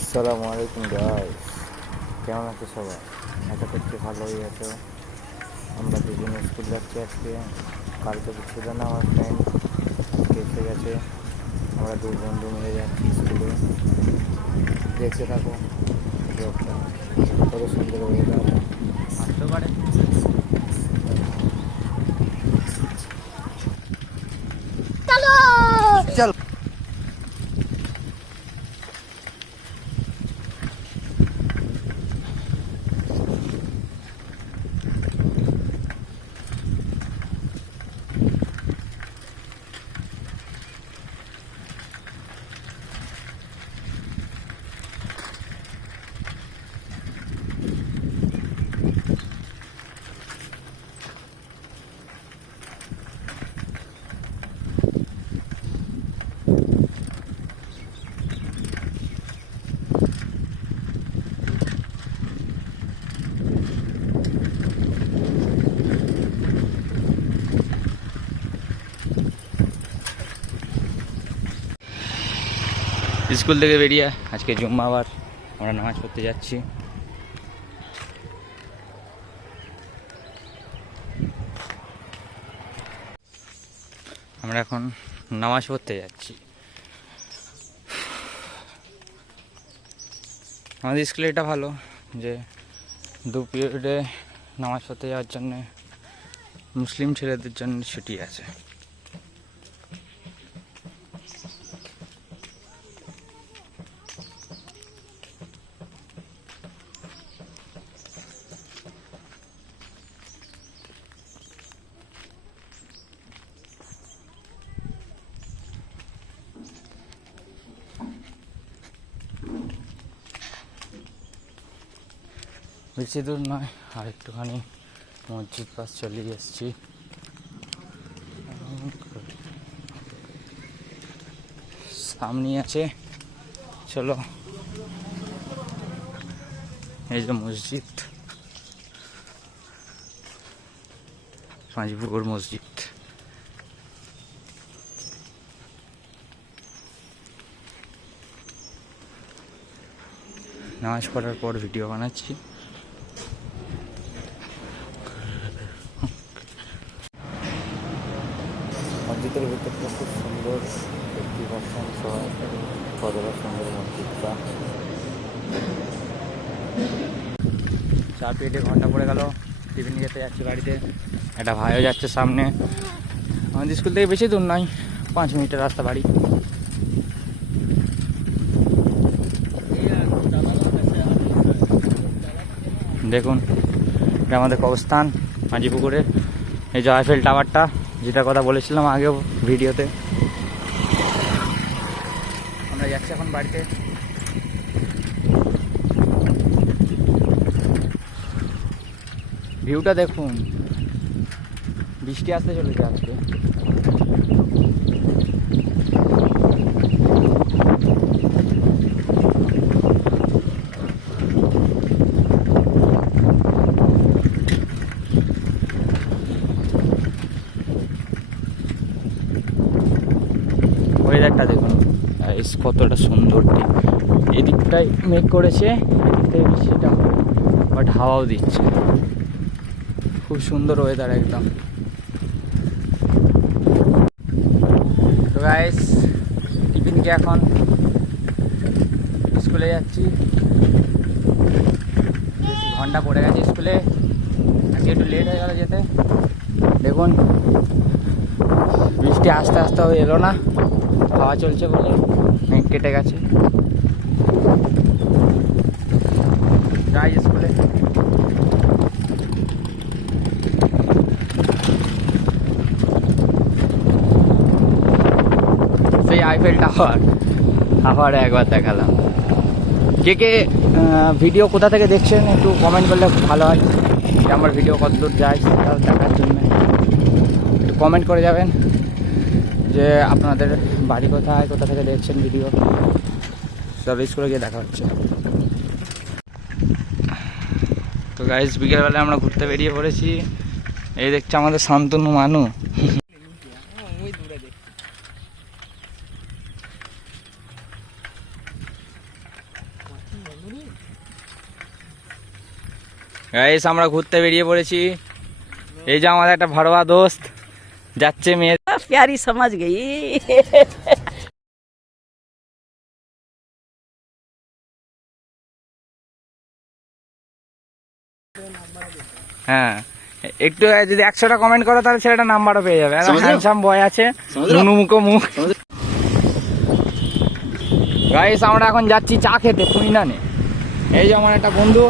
আসসালামু আলাইকুম গাইস, কেমন আছো সবাই? আশা করছি ভালোই আছো। আমরা দুজন স্কুল যাচ্ছি আজকে। কালকে তো ছিল না আমার ফ্রেন্ড, আজকে এসে গেছে। আমরা দুই বন্ধু মিলে যাচ্ছি স্কুলে। দেখতে থাকো ব্লগটা, কত সুন্দর ওয়েদার আসতে পারে। চল। স্কুল থেকে বেরিয়ে আজকে জুম্মাবার আমরা নামাজ পড়তে যাচ্ছি। আমরা এখন নামাজ পড়তে যাচ্ছি। আমাদের স্কুলে এটা ভালো যে দু পিরিয়ডে নামাজ পড়তে যাওয়ার জন্যে মুসলিম ছেলেদের জন্য ছুটি আছে। বেশি দূর নয়, আর একটুখানি মসজিদ পাশ চলে এসেছি। সামনে আছে, চলো। এই যে মসজিদ, পাঁচপুকুর মসজিদ। নামাজ পড়ার পর ভিডিও বানাচ্ছি। মসজিদের ভিতরটা খুব সুন্দর, দেখতে পাচ্ছেন সবাই কতটা সুন্দর মসজিদটা। 4 পিরিয়ডে ঘন্টা পড়ে গেল। টিফিন যেতে যাচ্ছি বাড়িতে, একটা ভাইও যাচ্ছে সামনে। আমাদের স্কুল থেকে বেশি দূর নয়, 5 মিনিটের রাস্তা বাড়ি। দেখুন, এটা আমাদের কবরস্থান মাঝিপুকুরে। এই যে আইফেল টাওয়ারটা, যেটার কথা বলেছিলাম আগেও ভিডিওতে। আমরা যাচ্ছি এখন বাড়িতে। ভিউটা দেখুন, বৃষ্টি আসতে চলেছে আজকে। ওয়েদারটা দেখুন কতটা সুন্দর। এদিকটাই মেঘ করেছে, এদিক থেকে বৃষ্টিটা হবে, বাট হাওয়াও দিচ্ছে। খুব সুন্দর ওয়েদার একদম। তো গাইস, টিফিনকে এখন স্কুলে যাচ্ছি। ঘন্টা পড়ে গেছে স্কুলে, আজকে একটু লেট হয়ে গেল যেতে। দেখুন বৃষ্টি আস্তে আস্তে এলো না, হাওয়া চলছে বলে মেঘ কেটে গেছে। যাই স্কুলে। সেই আইফেল টাওয়ার আবার একবার দেখালাম। কে কে ভিডিও কোথা থেকে দেখছেন একটু কমেন্ট করলে ভালো হয়, যে আমার ভিডিও কতদূর যায় সেটা দেখার জন্য একটু কমেন্ট করে যাবেন যে আপনাদের বাড়ি কোথায়, কোথা থেকে দেখছেন ভিডিও। সব স্কুলে গিয়ে দেখা হচ্ছে। তো গাইস, বিকেলবেলায় আমরা ঘুরতে বেরিয়ে পড়েছি। এই দেখছে আমাদের শান্তনু মানু। গাইস আমরা ঘুরতে বেরিয়ে পড়েছি। এই যে আমাদের একটা ভাড়া দোস্ত যাচ্ছে মেয়ে। प्यारी समझ गई। হ্যাঁ একটু যদি 100টা কমেন্ট করো তাহলে ছেলেটা নাম্বারও পেয়ে যাবে। হ্যান্ডসাম বয় আছে, নুনুমুখো মুখ। গাইস আমরা এখন যাচ্ছি চা খেতে ফুইনানে। এই যে আমার একটা বন্ধু,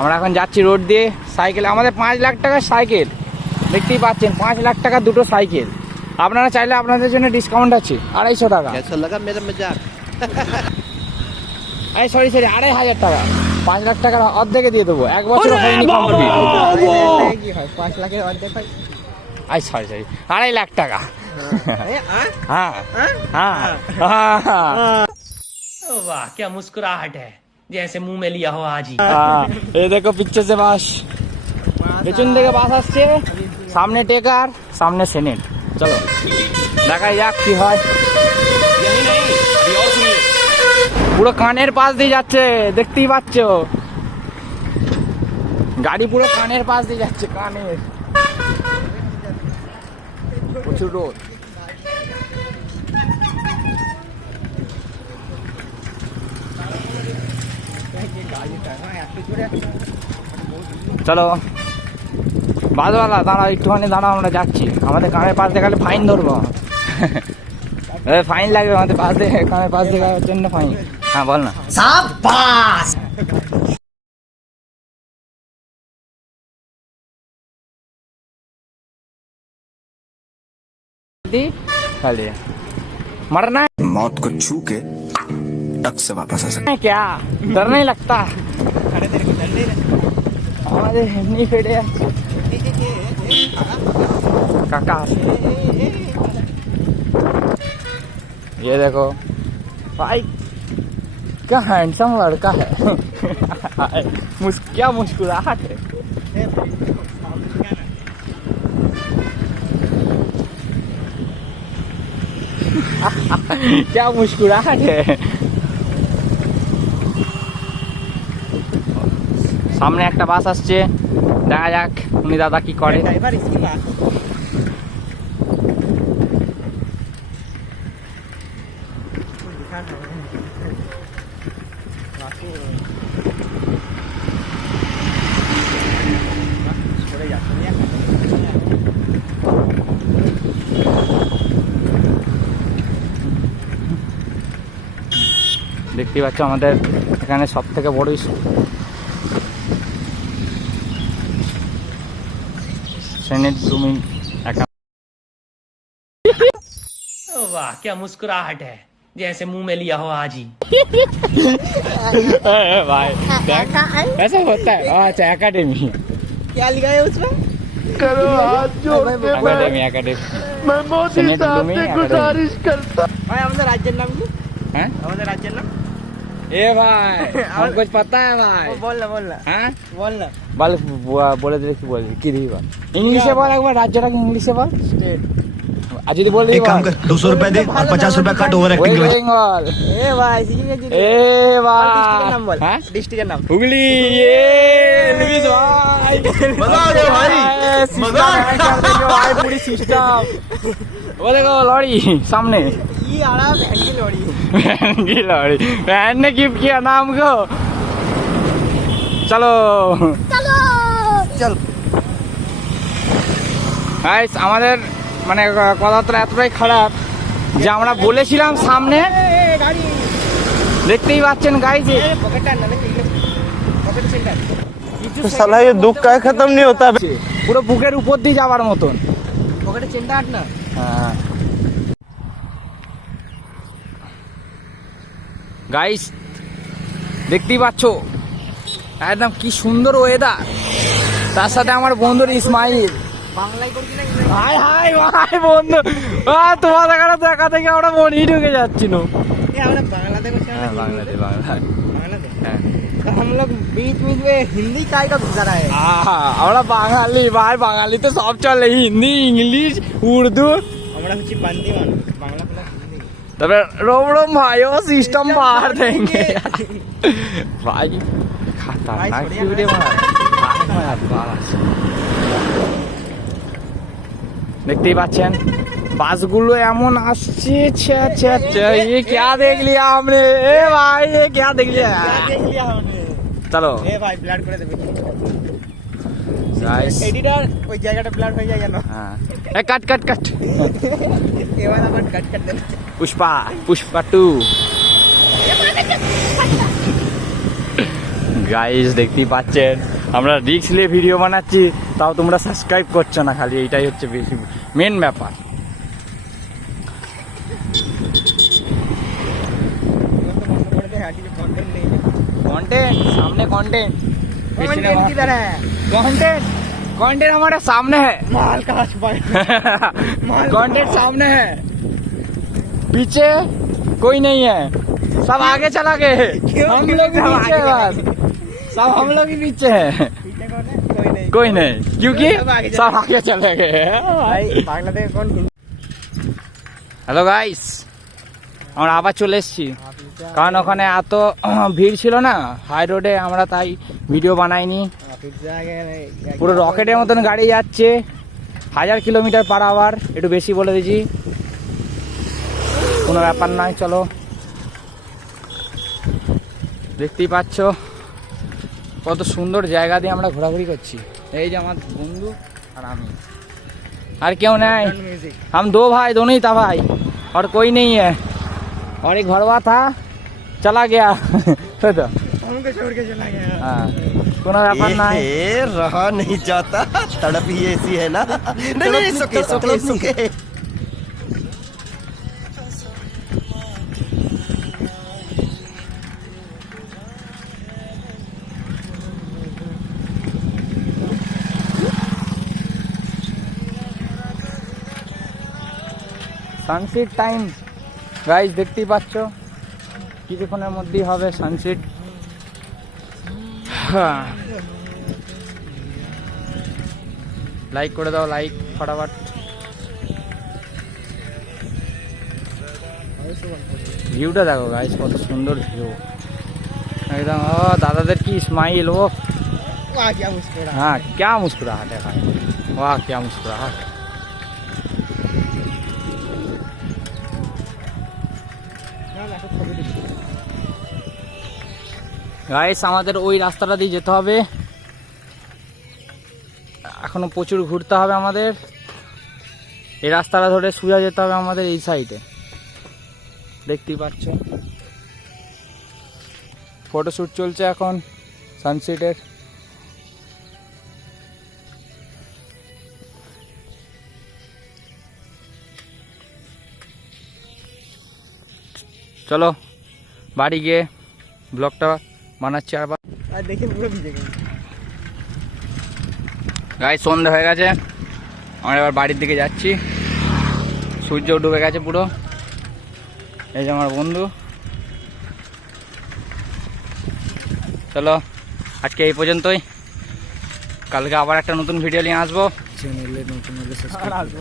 আমরা এখন যাচ্ছি রোড দিয়ে সাইকেলে। আমাদের 5 লাখ টাকার সাইকেল, দেখতেই পাচ্ছেন 5 লাখ টাকা দুটো সাইকেল। আপনারা চাইলে আপনাদের জন্য ডিসকাউন্ট আছে 250 টাকা। এই সরি 2,500 টাকা, 5 লাখ টাকার অর্ধেকে দিয়ে দেবো, 1 বছর হয়নি কমপ্লিট। কি হয় 5 লাখের অর্ধেক হয়? আই সরি 2.5 লাখ টাকা। हाँ हाँ वाह क्या मुस्कुराहट है, जैसे मुंह में लिया हो आज ही। ये देखो पीछे से बास, পেছন থেকে বাস আসছে, সামনে টেকার, সামনে সেনেট। চলো দেখা যাক কি হয়। यही नहीं अभी और सुनिए। পুরো কানের পাশ দিয়ে যাচ্ছে, দেখতেই পাচ্ছ গাড়ি পুরো কানের পাশ দিয়ে যাচ্ছে, কানের। প্রচুর রোদ। চলো বাসওয়ালা দাঁড়াও, একটুখানি দাঁড়াও, আমরা যাচ্ছি। আমাদের কানের পাশ দিয়ে গেলে ফাইন ধরবো। ফাইন লাগবে আমাদের পাশ দিয়ে, কানের পাশ দিয়ে যাওয়ার জন্য ফাইন। হ্যাঁ বল না। मरना है, मौत को छू के टक से वापस आ सकते। क्या डर नहीं लगता? हमारे नहीं फेड़े काका। ये देखो भाई क्या हैंडसम लड़का है। क्या मुस्कुराहट है। क्या मुस्कुराहट है। সামনে একটা বাস আসছে, দেখা যাক উনি দাদা কি করে। ড্রাইভার इसकी बात দেখতে পাচ্ছ আমাদের এখানে সব থেকে বড় সেনেট তুমি একটা। वाह क्या मुस्कुराहट है, जैसे मुंह में लिया हो आज ही। भाई देख ऐसा होता है। अच्छा एकेडमी, क्या लिखा है उसमें? एकेडमी मैं मोदी साहब से गुजारिश करता। ভাই আমাদের রাজ্যের নাম কি? हैं? আমাদের রাজ্যের नाम? ए भाई हमको कुछ पता है भाई। বল না हैं? বল না। বল বলে দিলে কি বলবি, কি দিবি বল, ইংলিশে বল একবার, রাজ্যটাকে ইংলিশে বল। স্টেট। আর যদি বল एक काम कर 200 रुपए दे और 50 रुपए काट ओवर एक्टिंग के वजह। বেঙ্গল। এ ভাই সিকিমে যদি এ ভাই ডিস্ট্রিক্টের নাম বল। हैं? ডিস্ট্রিক্টের নাম। हुगली। ये लुइस भाई मजा आ गया भाई, मजा आ गया भाई, पूरी सिस्टम। वो देखो लॉरी सामने, ই আড়া ভ্যানকি লড়ি। की लॉरी बहन ने गिफ्ट किया नाम को। चलो চল। গাইস আমাদের মানে কথাটা এতটাই খারাপ যে আমরা বলেছিলাম সামনে, গাড়ি দেখতেই পাচ্ছেন গাইস পকেটটা না দেখি পকেট সেন্টার। साला ये दुख का खत्म नहीं होता। পুরো বুকের উপর দিয়ে যাওয়ার মতন। পকেটে চেনটা আট না। হ্যাঁ গাইস দেখতেই পাচ্ছ একদম কি সুন্দর ওয়েদার, তার সাথে আমার বন্ধুর ইসমাইল। বাংলায় করবি না? হাই হাই ভাই বন্ধু, তোমার দেখা থেকে আমরা মনেই ঢুকে যাচ্ছিল। আমরা বাংলাতে করছি। হ্যাঁ বাংলাদেশ বাংলাদেশ। হ্যাঁ तो हम लोग बीच बीच में हिंदी काय का घुसा रहा है। আমরা বাঙালি ভাই, বাঙালিতে সব চলে, হিন্দি ইংলিশ উর্দু। আমরা হচ্ছে বান্দি মানুষ, বাংলা প্লাস হিন্দি। तब रोम रोम भाई वो सिस्टम बाहर देंगे भाई खतरनाक वीडियो দেখতেই পাচ্ছেন বাসগুলো এমন আসছে ये क्या देख लिया हमने ए भाई ये क्या देख लिया देख लिया हमने चलो এ ভাই ব্লাড করে দেবে गाइस এডিটর ওই জায়গাটা ব্লাড হয়ে যায় জানো हाँ ए कट कट कट এবার আবার কাট কাট দেবে पुष्पा 2 গাইস দেখতেই পাচ্ছেন আমরা রিস্ক নিয়ে ভিডিও বানাচ্ছি তাও তোমরা সাবস্ক্রাইব করছো না খালি এইটাই হচ্ছে বেশি মেন ব্যাপার कंटेंट सामने कंटेंट कंटेंट किधर है कंटेंट हमारे सामने है माल का कंटेंट सामने है पीछे कोई नहीं है सब आगे चला गए हम लोग ही पीछे हैं बस सब हम लोग ही पीछे हैं कोई नहीं क्योंकि सब आगे चले गए ভাই বাংলাদেশ কোন হ্যালো গাইস আমরা আবার চলে এসেছি কারণ ওখানে এত ভিড় ছিল না হাই রোডে আমরা তাই ভিডিও বানাইনি পুরো রকেটের মতন গাড়ি যাচ্ছে 1000 কিলোমিটার পার আওয়ার একটু বেশি বলে দিয়েছি কোনো ব্যাপার নয় চলো দেখতেই পাচ্ছ কত সুন্দর জায়গা দিয়ে আমরা ঘোরাঘুরি করছি এই যে আমার বন্ধু আর আমি আর কেউ নেই हम दो भाई दोनों ही था भाई और कोई नहीं है और एक घरवा था चला गया तो हमको छोड़ के चला गया हाँ কোনো ব্যাপার নাই रहा नहीं जाता तड़प ही ऐसी है ना नहीं सुके सुके सुके সানসেট টাইম গাইস দেখতেই পাচ্ছ কিছুক্ষণের মধ্যেই হবে সানসেট লাইক করে দাও লাইক ফটাফট ভিউটা দেখো গাইস কত সুন্দর ভিউ एकदम ও দাদাদের কি স্মাইল ও वाह क्या मुस्कुरा हाँ क्या मुस्कुराहट है भाई वाह क्या मुस्कुराहट গাইস আমাদের ওই রাস্তাটা দিয়ে যেতে হবে এখনো প্রচুর ঘুরতে হবে আমাদের এই রাস্তাটা ধরে সোজা যেতে হবে আমাদের এই সাইডে দেখতেই পাচ্ছ ফটোশুট চলছে এখন সানসেটের চলো বাড়ি গিয়ে ব্লগটা বানাচ্ছি আবার আর দেখে পুরো ভিজে গেছে গায়ে সন্ধ্যা হয়ে গেছে আমরা এবার বাড়ির দিকে যাচ্ছি সূর্য ডুবে গেছে পুরো এই যে আমার বন্ধু চলো আজকে এই পর্যন্তই কালকে আবার একটা নতুন ভিডিও নিয়ে আসবো চ্যানেলে নতুন হলে সাবস্ক্রাইব